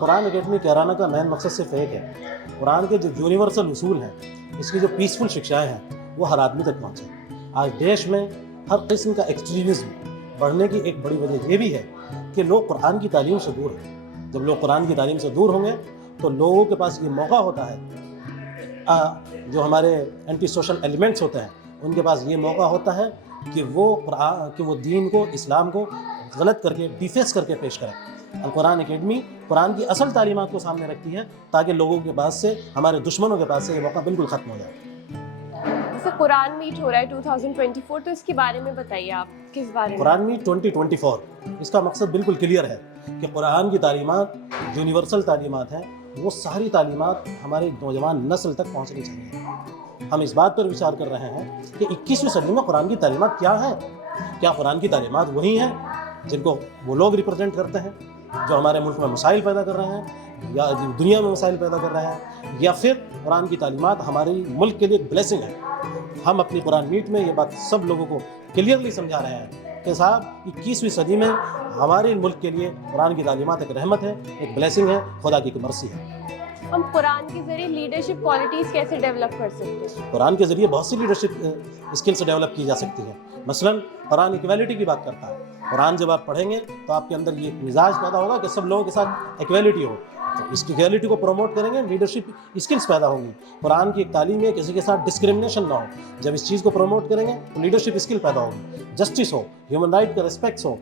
قرآن academy Kairana کا مین مقصد صرف ایک ہے، قرآن کے جو یونیورسل اصول ہیں، اس کی جو پیسفل شکشائیں ہیں وہ ہر آدمی تک پہنچیں۔ آج دیش میں ہر قسم کا ایکسٹریمزم بڑھنے کی ایک بڑی وجہ یہ بھی ہے کہ لوگ قرآن کی تعلیم سے دور ہیں۔ جب لوگ قرآن کی تعلیم سے دور ہوں گے تو لوگوں کے پاس یہ موقع ہوتا ہے، جو ہمارے اینٹی سوشل ایلیمنٹس ہوتے ہیں ان کے پاس یہ موقع ہوتا ہے کہ وہ دین کو، اسلام کو غلط کر کے، ڈیفیس کر کے پیش کریں۔ القرآن اکیڈمی قرآن کی اصل تعلیمات کو سامنے رکھتی ہے تاکہ لوگوں کے پاس سے، ہمارے دشمنوں کے پاس سے یہ موقع بالکل ختم ہو جائے۔ جیسے قرآن میٹ ہو رہا ہے 2024، تو اس کے بارے میں بتائیے، آپ کس بارے میں؟ قرآن میٹ 2024 اس کا مقصد بالکل کلیئر ہے کہ قرآن کی تعلیمات یونیورسل تعلیمات ہیں، وہ ساری تعلیمات ہماری نوجوان نسل تک پہنچنی چاہیے۔ ہم اس بات پر وچار کر رہے ہیں کہ 21ویں صدی میں قرآن کی تعلیمات کیا ہیں؟ کیا قرآن کی تعلیمات وہی ہیں جن کو وہ لوگ ریپرزینٹ کرتے ہیں جو ہمارے ملک میں مسائل پیدا کر رہے ہیں یا دنیا میں مسائل پیدا کر رہے ہیں، یا پھر قرآن کی تعلیمات ہماری ملک کے لیے ایک بلیسنگ ہے؟ ہم اپنی قرآن میٹ میں یہ بات سب لوگوں کو کلیئرلی سمجھا رہے ہیں کہ صاحب 21ویں صدی میں ہمارے ملک کے لیے قرآن کی تعلیمات ایک رحمت ہے، ایک بلیسنگ ہے، خدا کی ایک مرسی ہے۔ ہم قرآن کے ذریعے لیڈرشپ کوالٹیز کیسے ڈیولپ کر سکتے ہیں؟ قرآن کے ذریعے بہت سی لیڈرشپ اسکلس ڈیولپ کی جا سکتی ہیں۔ مثلاً قرآن ایکویلٹی کی بات کرتا ہے۔ قرآن جب آپ پڑھیں گے تو آپ کے اندر یہ مزاج پیدا ہوگا کہ سب لوگوں کے ساتھ ایکویلٹی ہو، تو اس کی ایکویلٹی کو پروموٹ کریں گے، لیڈرشپ اسکلس پیدا ہوں گی۔ قرآن کی ایک تعلیم ہے کسی کے ساتھ ڈسکرمنیشن نہ ہو، جب اس چیز کو پروموٹ کریں گے تو لیڈرشپ اسکل پیدا ہوگی، جسٹس ہو، ہیومن رائٹ کا ریسپیکٹس ہو،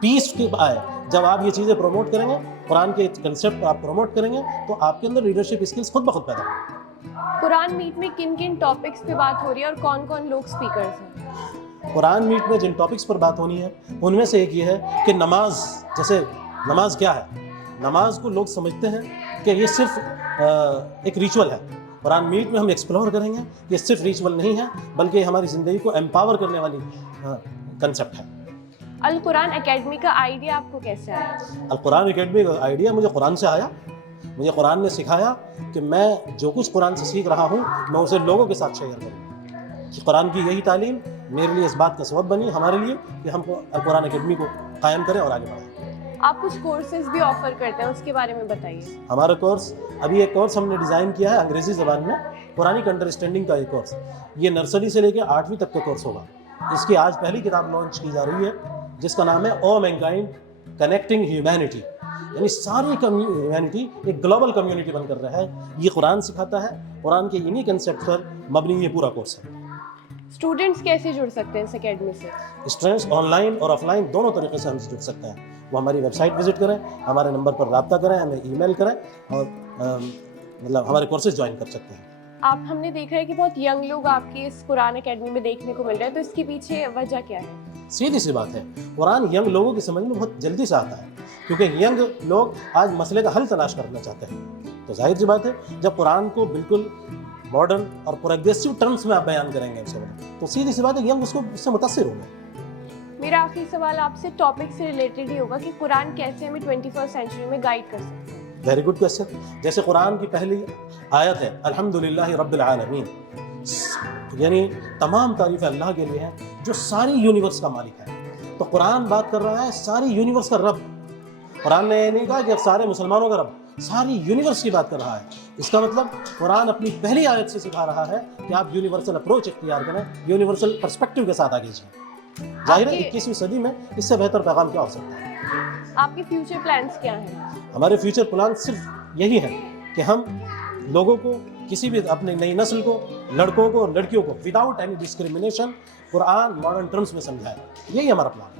پیس کی آئے۔ جب آپ یہ چیزیں پروموٹ کریں گے، قرآن کے کنسیپٹ آپ پروموٹ کریں گے تو آپ کے اندر لیڈرشپ اسکلس خود بخود پیدا ہوں گی۔ قرآن میٹ میں کن کن ٹاپکس پہ بات ہو رہی ہے اور کون کون لوگ اسپیکرز ہیں؟ قرآن میٹ میں جن ٹاپکس پر بات ہونی ہے ان میں سے ایک یہ ہے کہ نماز، جیسے نماز کیا ہے؟ نماز کو لوگ سمجھتے ہیں کہ یہ صرف ایک ریچول ہے۔ قرآن میٹ میں ہم ایکسپلور کریں گے کہ یہ صرف ریچول نہیں ہے بلکہ یہ ہماری زندگی کو ایمپاور کرنے والی کنسیپٹ ہے۔ القرآن اکیڈمی کا آئیڈیا آپ کو کیسے آیا؟ القرآن اکیڈمی کا آئیڈیا مجھے قرآن سے آیا۔ مجھے قرآن نے سکھایا کہ میں جو کچھ قرآن سے سیکھ رہا ہوں میں اسے لوگوں کے ساتھ شیئر کروں۔ کہ قرآن کی یہی تعلیم میرے لیے اس بات کا سبب بنی ہمارے لیے کہ ہم القرآن اکیڈمی کو قائم کریں اور آگے بڑھائیں۔ آپ کچھ کورسز بھی آفر کرتے ہیں، اس کے بارے میں بتائیے۔ ہمارا کورس، ابھی ایک کورس ہم نے ڈیزائن کیا ہے انگریزی زبان میں، قرآنک انڈرسٹینڈنگ کا ایک کورس۔ یہ نرسری سے لے کے 8ویں تک کا کورس ہوگا۔ اس کی آج پہلی کتاب لانچ کی جا رہی ہے جس کا نام ہے او مینکائنڈ کنیکٹنگ ہیومینٹی، یعنی ساری ہیومینٹی ایک گلوبل کمیونٹی بن کر رہا ہے۔ یہ قرآن سکھاتا ہے، قرآن کے انہی کنسیپٹ پر مبنی یہ پورا کورس ہے۔ اسٹوڈنٹس کیسے جڑ سکتے ہیں اس اکیڈمی سے؟ اسٹوڈنٹس آن لائن اور آف لائن دونوں طریقے سے ہم سے جڑ سکتے ہیں۔ وہ ہماری ویب سائٹ وزٹ کریں، ہمارے نمبر پر رابطہ کریں، ہمیں ای میل کریں اور ہمارے کورسز جوائن کر سکتے ہیں۔ ہم نے دیکھا ہے کہ بہت ینگ لوگ آپ کی اس قرآن اکیڈمی میں دیکھنے کو مل رہے ہیں، تو اس کے پیچھے وجہ کیا ہے؟ سیدھی سی بات ہے، قرآن ینگ لوگوں کی سمجھ میں بہت جلدی سے آتا ہے کیونکہ ینگ لوگ آج مسئلے کا حل تلاش کرنا چاہتے ہیں۔ تو ظاہر سی بات ہے جب قرآن کو بالکل ماڈرن اور پروگریسو ٹرمز میں آپ بیان کریں گے تو سیدھی سی بات ہے ینگ اس سے متاثر ہوں گے۔ میرا آخری سوال آپ سے ٹاپک سے ریلیٹڈ ہی ہوگا کہ قرآن کیسے ہمیں 21 سینچری میں گائیڈ کر سکتے ہیں؟ Very good question. جیسے قرآن کی پہلی آیت ہے الحمدللہ رب العالمین، یعنی تمام تعریفیں اللہ کے لیے ہیں جو ساری یونیورس کا مالک ہے۔ تو قرآن بات کر رہا ہے ساری یونیورس کا رب۔ قرآن نے یہ نہیں کہا کہ سارے مسلمانوں کا رب، ساری یونیورس کی بات کر رہا ہے۔ اس کا مطلب قرآن اپنی پہلی آیت سے سکھا رہا ہے کہ آپ یونیورسل اپروچ اختیار کریں، یونیورسل پرسپیکٹو کے ساتھ آگے جائیں۔ ظاہر ہے 21ویں صدی میں اس سے بہتر پیغام کیا ہو سکتا ہے؟ آپ کے فیوچر پلانس کیا ہیں؟ ہمارے فیوچر پلان صرف یہی ہے کہ ہم لوگوں کو، کسی بھی اپنی نئی نسل کو، لڑکوں کو اور لڑکیوں کو وداؤٹ اینی ڈسکریمنیشن قرآن ماڈرن ٹرمز میں سمجھائے۔ یہی ہمارا پلان ہے۔